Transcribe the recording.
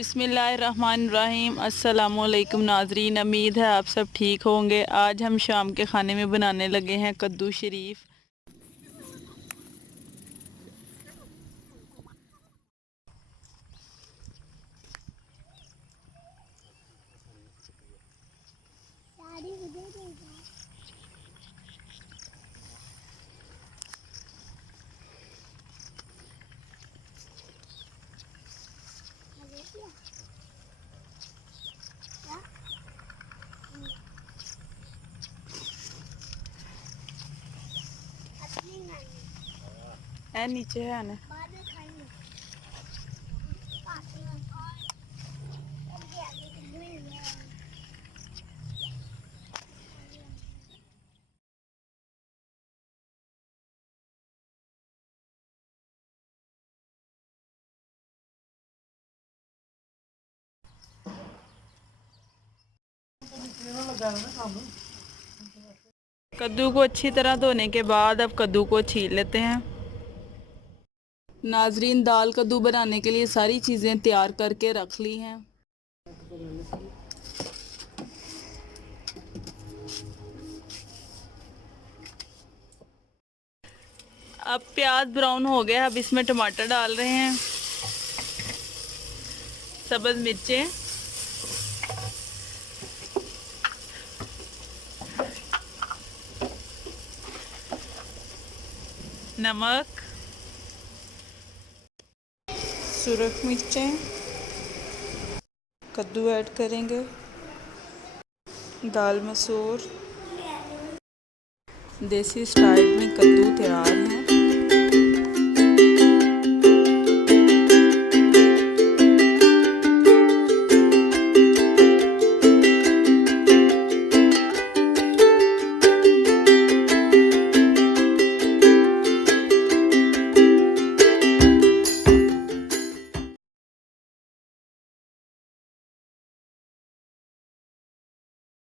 बिस्मिल्लाहिर्रहमानिर्रहीम। अस्सलामुअलैकुम नाजरीन, उम्मीद है आप सब ठीक होंगे। आज हम शाम के खाने में बनाने लगे हैं कद्दू शरीफ। नीचे है ना। कद्दू को अच्छी तरह धोने के बाद अब कद्दू को छील लेते हैं। नाजरीन, दाल कद्दू बनाने के लिए सारी चीज़ें तैयार करके रख ली हैं। अब प्याज ब्राउन हो गया, अब इसमें टमाटर डाल रहे हैं, सब्ज़ मिर्चें, नमक, सुरख मिर्चें, कद्दू ऐड करेंगे, दाल मसूर। देसी स्टाइल में कद्दू तैयार हैं।